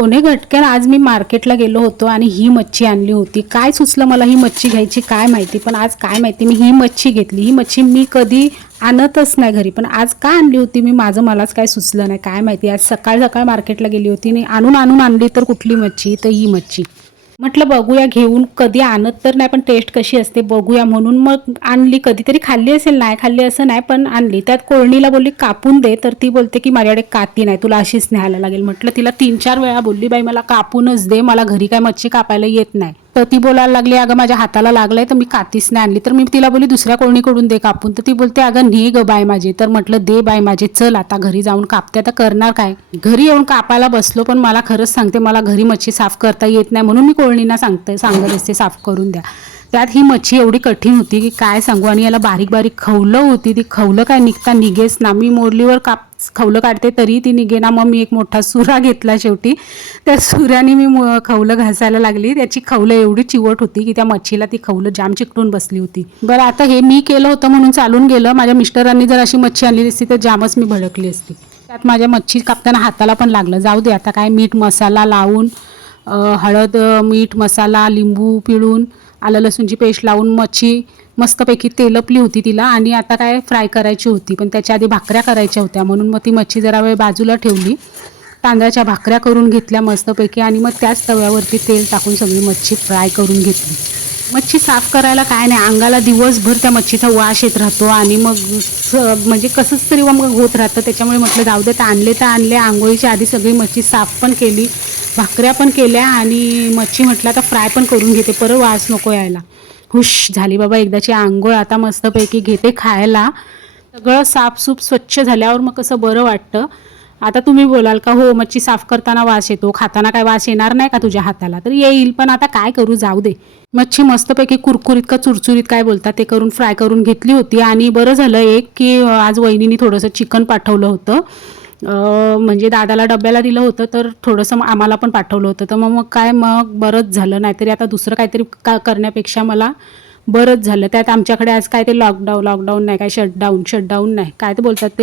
कोणे घटक्यान आज मी मार्केटला गेलो होतो आणि ही मच्छी आणली होती. काय सुचलं मला ही मच्छी घ्यायची काय माहिती, पण आज काय माहिती मी ही मच्छी घेतली. ही मच्छी मी कधी आणतच नाही घरी, पण आज का आणली होती मी मलाच काय सुचलं नाही काय माहिती. आज सकाळ सकाळ मार्केटला गेली होती आणि आणून आणली तर कुठली मच्छी, तर ही मच्छी. म्हटलं बघूया घेऊन, कधी आणत तर नाही पण टेस्ट कशी असते बघूया म्हणून मग आणली. कधीतरी खाल्ली असेल, नाही खाल्ली असं नाही पण आणली. त्यात कोळणीला बोलली कापून दे, तर ती बोलते की माझ्याकडे काती नाही, तुला अशीच न्यायला लागेल. म्हटलं तिला 3-4 वेळा बोलली बाई मला कापूनच दे, मला घरी काय मच्छी कापायला येत नाही. तर ती बोलायला लागली अगं माझ्या हाताला लागलंय तर मी कातीच नाही आणली. तर मी तिला बोलली दुसऱ्या कोळणीकडून दे कापून, तर ती बोलते अगं ने ग बाय माझे. तर म्हटलं दे बाय माझे, चल आता घरी जाऊन कापते. आता करणार काय, घरी येऊन कापायला बसलो पण मला खरंच सांगते मला घरी मच्छी साफ करता येत नाही, म्हणून मी कोळणींना सांगत असते साफ करून द्या. त्यात ही मच्छी एवढी कठीण होती की काय सांगू, आणि याला बारीक बारीक खवलं होती. ती खवलं काय निघता निघेच ना. मी मोरलीवर खवलं काढते तरी ती निघेना. मग मी एक मोठा सुरा घेतला शेवटी. त्या सुऱ्याने मी खवलं घासायला लागली. त्याची खवलं एवढी चिवट होती की त्या मच्छीला ती खवलं जाम चिकटून बसली होती. बरं आता हे मी केलं होतं म्हणून चालून गेलं. माझ्या मिस्टरांनी जर अशी मच्छी आणली असती तर जामच मी भडकली असती. त्यात माझ्या मच्छी कापताना हाताला पण लागलं. जाऊ दे आता काय, मीठ मसाला लावून हळद मीठ मसाला लिंबू पिळून आलं लसूणची पेस्ट लावून मच्छी मस्तपैकी तेलपली होती तिला. आणि आता काय फ्राय करायची होती, पण त्याच्या आधी भाकऱ्या करायच्या होत्या म्हणून मग ती मच्छी जरा वेळ बाजूला ठेवली. तांदळाच्या भाकऱ्या करून घेतल्या मस्तपैकी आणि मग त्याच तव्यावरती तेल टाकून सगळी मच्छी फ्राय करून घेतली. मच्छी साफ करायला काय नाही, अंगाला दिवसभर त्या मच्छीचा वास येत राहतो आणि मग म्हणजे कसंच तरी मग होत राहतं. त्याच्यामुळे म्हटलं जाऊ दे, तर आणले आंघोळीच्या आधी सगळी मच्छी साफ पण केली, भाकऱ्या पण केल्या आणि मच्छी म्हटलं आता फ्राय पण करून घेते, परत वास नको यायला. हुश झाली बाबा एकदाची आंघोळ. आता मस्तपैकी घेते खायला. सगळं साफसूफ स्वच्छ झाल्यावर मग कसं बरं वाटतं. आता तुम्ही बोलाल का हो मच्छी साफ करताना वास येतो, खाताना काय वास येणार नाही का तुझ्या हाताला, तर येईल पण आता काय करू जाऊ दे. मच्छी मस्तपैकी कुरकुरीत का चुरचुरीत काय बोलतात ते करून फ्राय करून घेतली होती. आणि बरं झालं एक की आज वहिनीने थोडंसं चिकन पाठवलं होतं, म्हणजे दादाला डब्याला दिलं होतं तर थोडंसं आम्हाला पण पाठवलं होतं. तर मग काय मग बरंच झालं, नाहीतरी आता दुसरं काहीतरी करण्यापेक्षा मला बरंच झालं. त्यात आमच्याकडे आज काय ते लॉकडाऊन नाही काय शटडाऊन नाही काय ते बोलतात ते